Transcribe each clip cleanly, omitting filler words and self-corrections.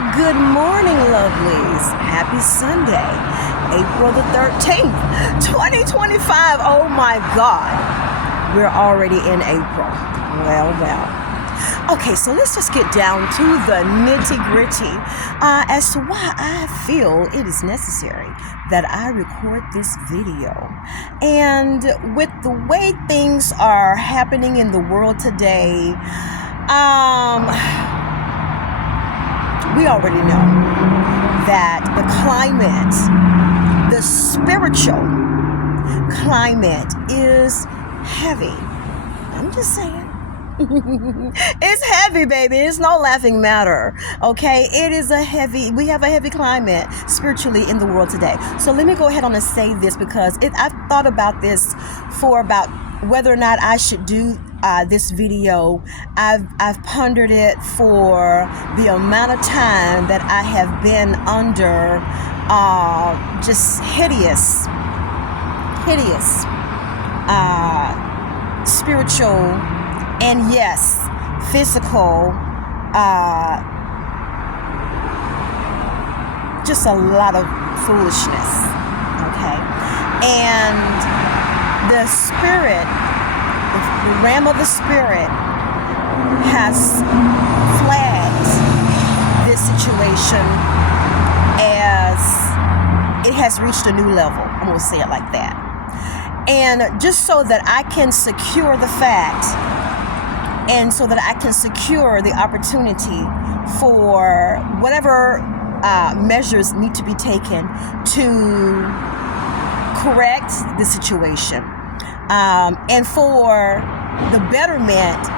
Good morning, lovelies. Happy Sunday, April the 13th, 2025. Oh my God, we're already in April. Well. Okay, so let's just get down to the nitty-gritty as to why I feel it is necessary that I record this video. And with the way things are happening in the world today, we already know that the climate, the spiritual climate is heavy. I'm just saying. It's heavy, baby. It's no laughing matter. Okay, we have a heavy climate spiritually in the world today. So let me go ahead on and say this, because I've thought about this for about whether or not I should do this video. I've pondered it for the amount of time that I have been under just hideous spiritual and yes, physical, just a lot of foolishness, okay? And the spirit, the realm of the spirit has flagged this situation as it has reached a new level. I'm going to say it like that. And just so that I can secure the fact, and so that I can secure the opportunity for whatever measures need to be taken to correct the situation, and for the betterment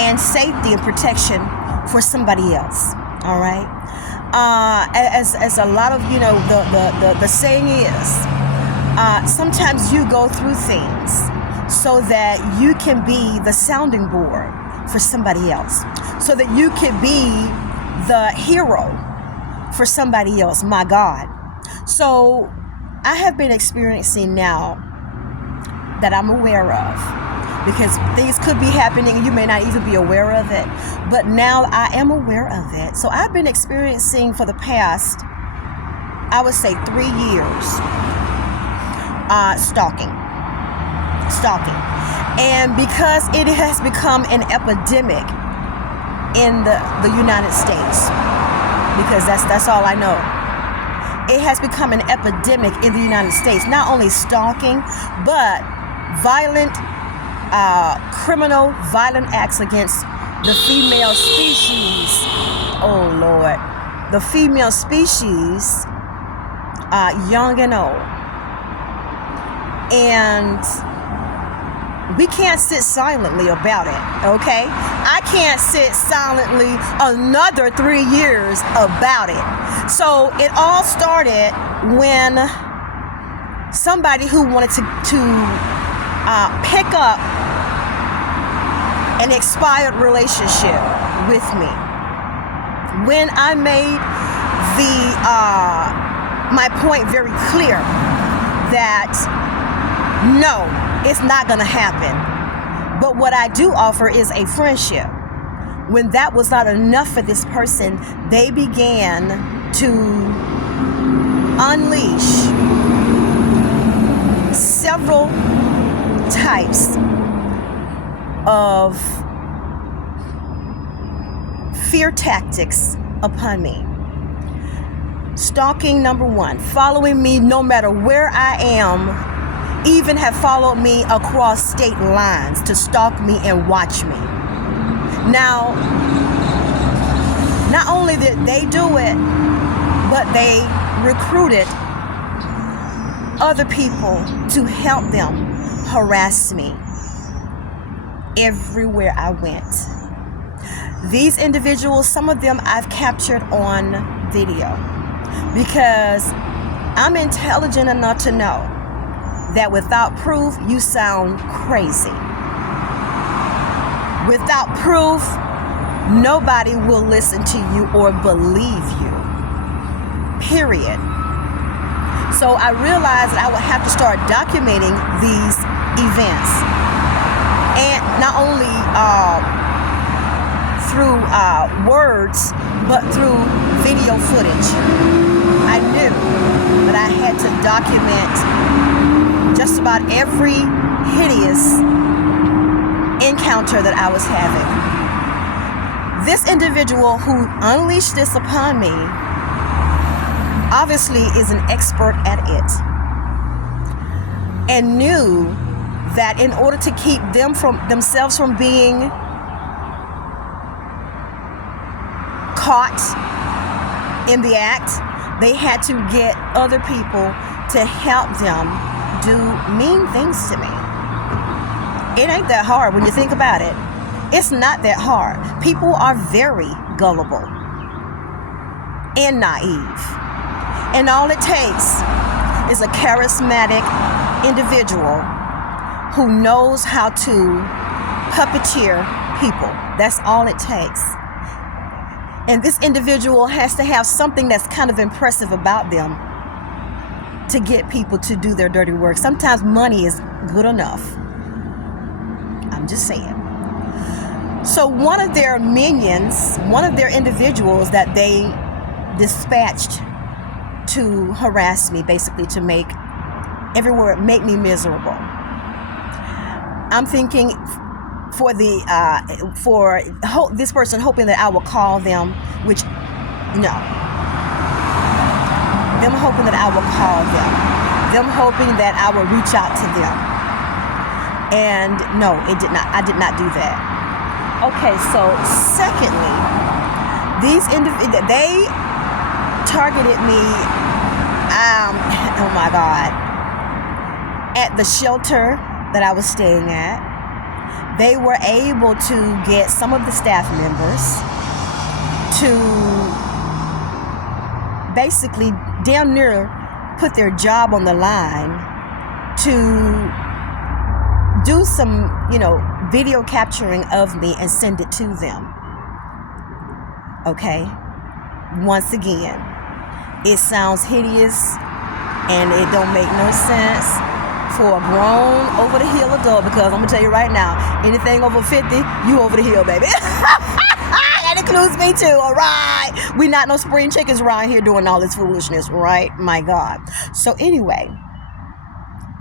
and safety and protection for somebody else. All right. As a lot of the saying is, sometimes you go through things so that you can be the sounding board for somebody else, so that you can be the hero for somebody else. My God. So I have been experiencing now that I'm aware of, because things could be happening and you may not even be aware of it, but now I am aware of it. So I've been experiencing for the past, I would say 3 years, stalking. And because it has become an epidemic in the United States, because that's all I know, it has become an epidemic in the United States. Not only stalking, but violent, criminal, violent acts against the female species. Oh Lord, the female species, young and old. And we can't sit silently about it, okay? I can't sit silently another 3 years about it. So it all started when somebody who wanted to pick up an expired relationship with me, when I made my point very clear that no, it's not going to happen. But what I do offer is a friendship. When that was not enough for this person, they began to unleash several types of fear tactics upon me. Stalking, number one, following me no matter where I am, even have followed me across state lines to stalk me and watch me. Now, not only did they do it, but they recruited other people to help them harass me everywhere I went. These individuals, some of them I've captured on video, because I'm intelligent enough to know that without proof, you sound crazy. Without proof, nobody will listen to you or believe you. Period. So I realized that I would have to start documenting these events. And not only through words, but through video footage. I knew that I had to document just about every hideous encounter that I was having. This individual who unleashed this upon me obviously is an expert at it, and knew that in order to keep themselves from being caught in the act, they had to get other people to help them do mean things to me. It ain't that hard when you think about it. It's not that hard. People are very gullible and naive. And all it takes is a charismatic individual who knows how to puppeteer people. That's all it takes. And this individual has to have something that's kind of impressive about them to get people to do their dirty work. Sometimes money is good enough. I'm just saying. So one of their minions, one of their individuals that they dispatched to harass me, basically to make me miserable. I'm thinking for this person, hoping that I will call them, which no. Them hoping that I will call them. Them hoping that I will reach out to them. And no, it did not. I did not do that. Okay, so secondly, they targeted me, oh my God, at the shelter that I was staying at. They were able to get some of the staff members to basically damn near put their job on the line to do some, video capturing of me and send it to them. Okay? Once again, it sounds hideous and it don't make no sense for a grown over the hill adult, because I'm gonna tell you right now, anything over 50, you over the hill, baby. That includes me too, all right? We not no spring chickens around here doing all this foolishness, right? My God. So anyway,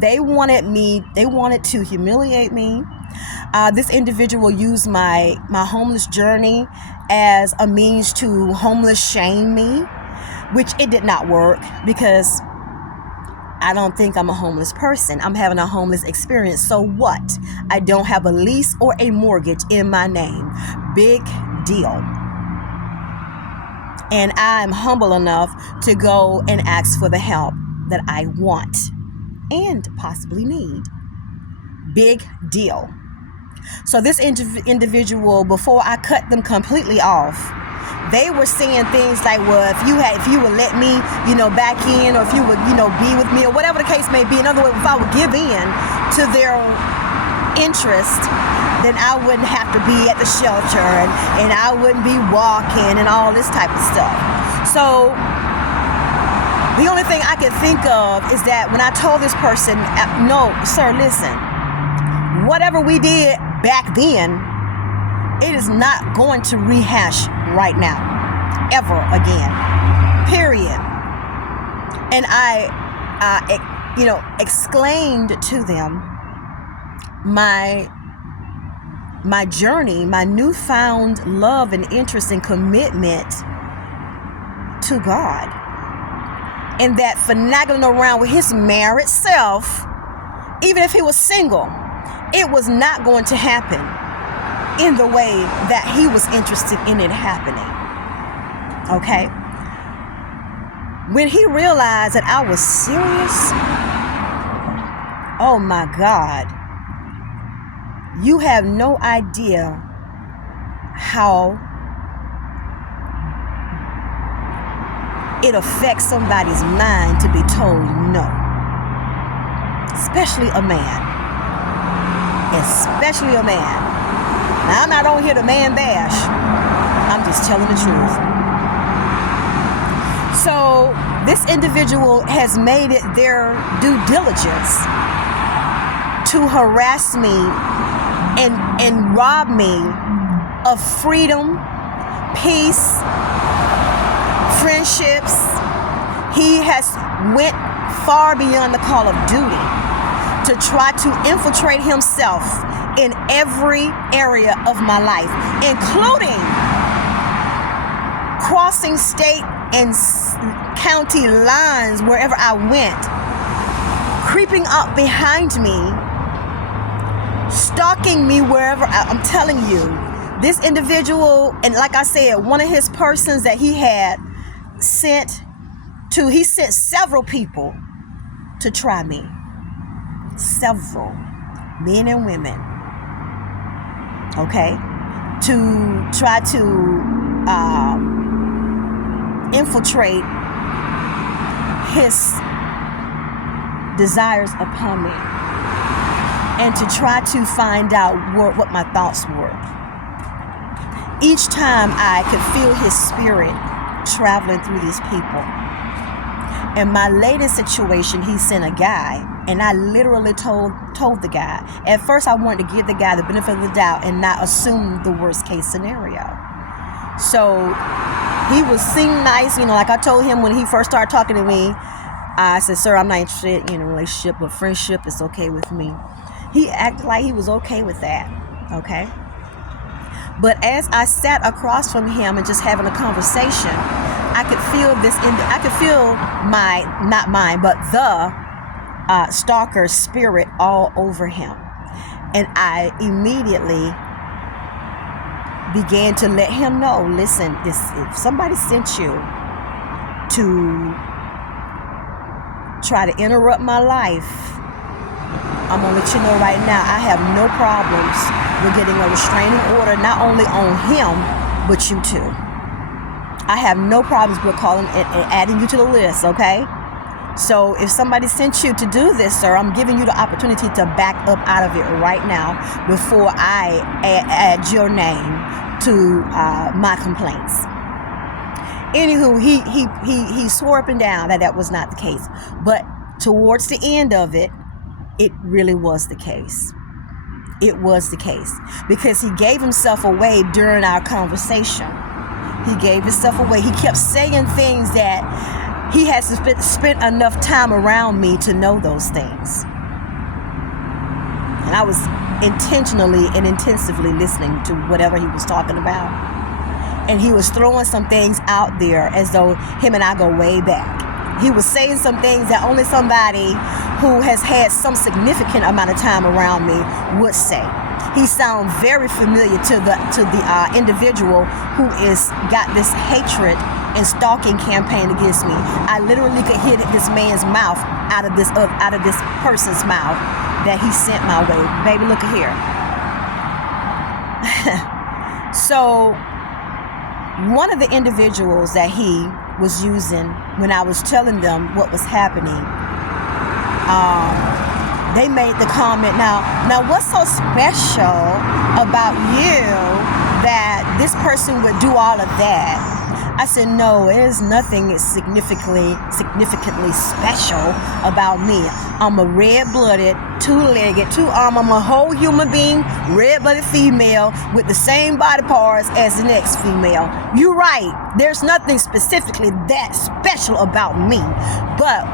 they wanted to humiliate me. This individual used my homeless journey as a means to homeless shame me, which it did not work, because I don't think I'm a homeless person. I'm having a homeless experience. So what? I don't have a lease or a mortgage in my name. Big deal. And I'm humble enough to go and ask for the help that I want and possibly need. Big deal. So this individual, before I cut them completely off, they were saying things like, well, if you would let me, back in, or if you would, be with me, or whatever the case may be. In other words, if I would give in to their interest, then I wouldn't have to be at the shelter, and I wouldn't be walking and all this type of stuff. So the only thing I could think of is that when I told this person, no, sir, listen, whatever we did back then, it is not going to rehash right now, ever again, period. And I, exclaimed to them my journey, my newfound love and interest and commitment to God, and that finagling around with his married self, even if he was single, it was not going to happen in the way that he was interested in it happening. Okay? When he realized that I was serious, oh my God, you have no idea how it affects somebody's mind to be told no. Especially a man. Especially a man. Now, I'm not on here to man bash. I'm just telling the truth. So this individual has made it their due diligence to harass me and rob me of freedom, peace, He has went far beyond the call of duty to try to infiltrate himself in every area of my life, including crossing state and county lines wherever I went, creeping up behind me, stalking me wherever I'm telling you, this individual, and like I said, one of his persons that he had sent several people to try me. Several men and women, okay, to try to infiltrate his desires upon me and to try to find out what my thoughts were. Each time I could feel his spirit traveling through these people. In my latest situation, he sent a guy, and I literally told the guy. At first, I wanted to give the guy the benefit of the doubt and not assume the worst case scenario. So he was seeming nice, like I told him when he first started talking to me. I said, "Sir, I'm not interested in a relationship, but friendship is okay with me." He acted like he was okay with that, okay? But as I sat across from him and just having a conversation, I could feel the stalker spirit all over him. And I immediately began to let him know, listen, if somebody sent you to try to interrupt my life, I'm going to let you know right now, I have no problems with getting a restraining order, not only on him, but you too. I have no problems with calling and adding you to the list, okay? So if somebody sent you to do this, sir, I'm giving you the opportunity to back up out of it right now before I add your name to my complaints. Anywho, he swore up and down that was not the case. But towards the end of it, it really was the case. It was the case. Because he gave himself away during our conversation. He gave himself away. He kept saying things that he has spent enough time around me to know those things. And I was intentionally and intensively listening to whatever he was talking about. And he was throwing some things out there as though him and I go way back. He was saying some things that only somebody who has had some significant amount of time around me would say. He sounds very familiar to the individual who is got this hatred and stalking campaign against me. I literally could hear this man's mouth out of this person's mouth that he sent my way. Baby, look at here. So one of the individuals that he was using when I was telling them what was happening, they made the comment, now what's so special about you that this person would do all of that? I said, no, there's nothing significantly special about me. I'm a red-blooded, two-legged, two-armed, I'm a whole human being, red-blooded female with the same body parts as the next female. You're right. There's nothing specifically that special about me. But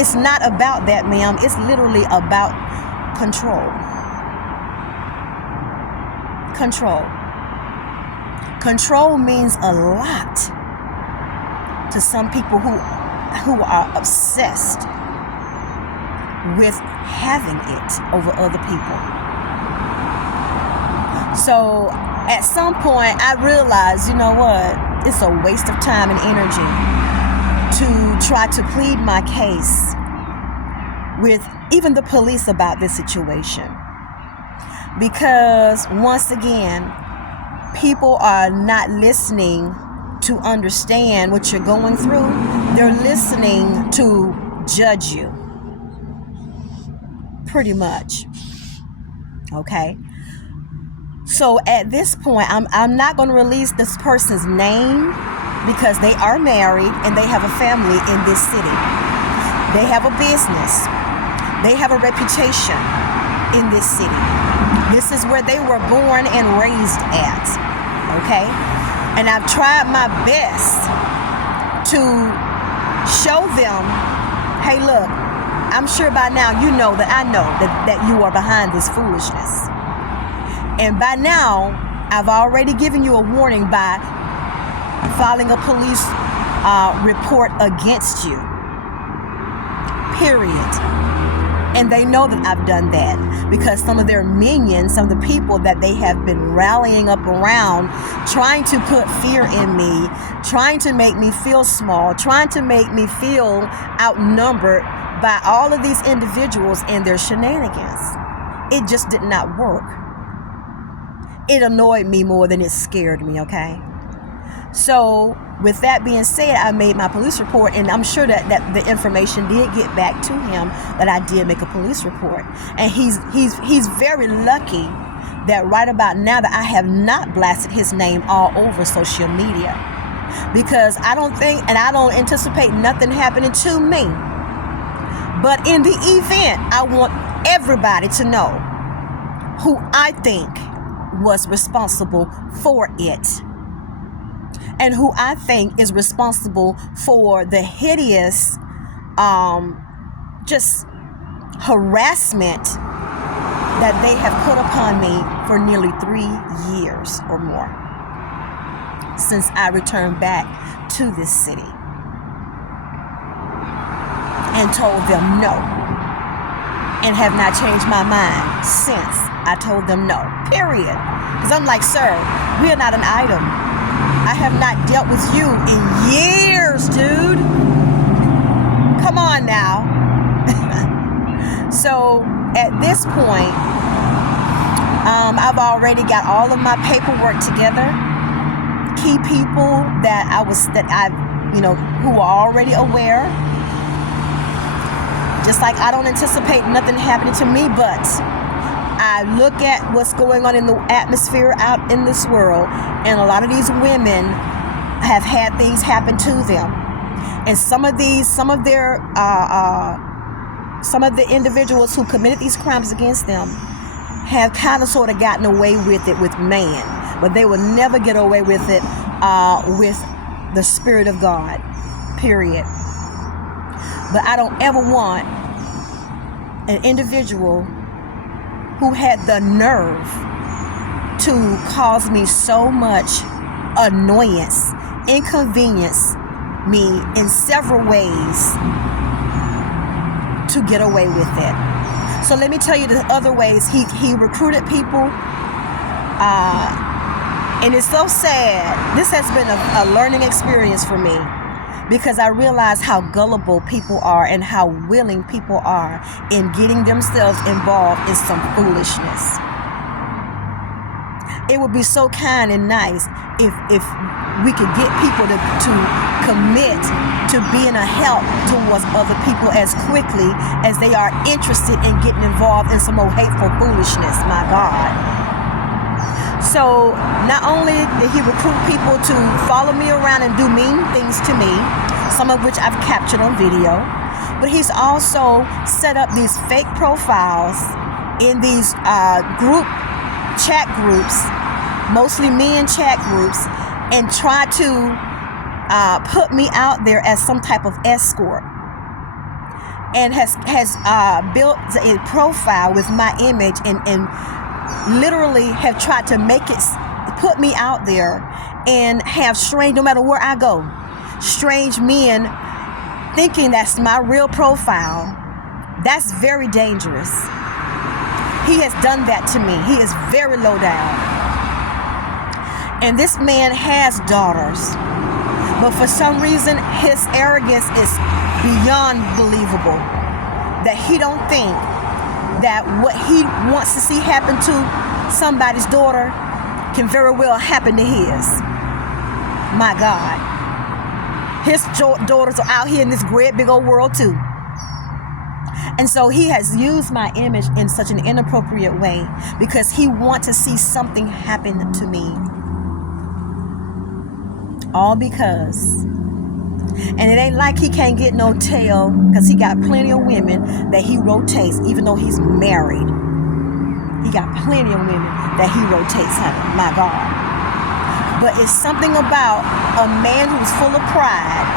it's not about that, ma'am. It's literally about control. Control. Control means a lot to some people who are obsessed with having it over other people. So at some point I realized, you know what? It's a waste of time and energy to try to plead my case with even the police about this situation. Because once again, people are not listening to understand what you're going through. They're listening to judge you. Pretty much. Okay? So at this point, I'm not going to release this person's name because they are married and they have a family in this city. They have a business. They have a reputation in this city. This is where they were born and raised at. Okay? And I've tried my best to show them, hey, look, I'm sure by now you know that I know that you are behind this foolishness. And by now, I've already given you a warning by filing a police report against you. Period. And they know that I've done that because some of their minions, some of the people that they have been rallying up around, trying to put fear in me, trying to make me feel small, trying to make me feel outnumbered by all of these individuals and their shenanigans. It just did not work. It annoyed me more than it scared me, okay? So with that being said, I made my police report, and I'm sure that the information did get back to him that I did make a police report. And he's very lucky that right about now that I have not blasted his name all over social media, because I don't think and I don't anticipate nothing happening to me. But in the event, I want everybody to know who I think was responsible for it, and who I think is responsible for the hideous just harassment that they have put upon me for nearly 3 years or more since I returned back to this city and told them no, and have not changed my mind since I told them no, period. Because I'm like, sir, we are not an item. I have not dealt with you in years, dude. Come on now. So at this point, I've already got all of my paperwork together. Key people who are already aware. Just like I don't anticipate nothing happening to me, but I look at what's going on in the atmosphere out in this world, and a lot of these women have had things happen to them, and some of the individuals who committed these crimes against them have kind of sort of gotten away with it with man, but they will never get away with it with the Spirit of God, period. But I don't ever want an individual who had the nerve to cause me so much annoyance, inconvenience me in several ways to get away with it. So let me tell you the other ways he recruited people. And it's so sad. This has been a learning experience for me, because I realize how gullible people are and how willing people are in getting themselves involved in some foolishness. It would be so kind and nice if we could get people to commit to being a help towards other people as quickly as they are interested in getting involved in some old hateful foolishness, my God. So not only did he recruit people to follow me around and do mean things to me, some of which I've captured on video, but he's also set up these fake profiles in these chat groups, mostly men chat groups, and try to put me out there as some type of escort, and has built a profile with my image and literally have tried to make it put me out there and have strange, no matter where I go, strange men thinking that's my real profile. That's very dangerous. He has done that to me. He is very low down. And this man has daughters, but for some reason his arrogance is beyond believable, that he don't think that what he wants to see happen to somebody's daughter can very well happen to his. My God. His daughters are out here in this great big old world too. And so he has used my image in such an inappropriate way because he wants to see something happen to me. All because, and it ain't like he can't get no tail, because he got plenty of women that he rotates, even though he's married. He got plenty of women that he rotates, honey, my God. But it's something about a man who's full of pride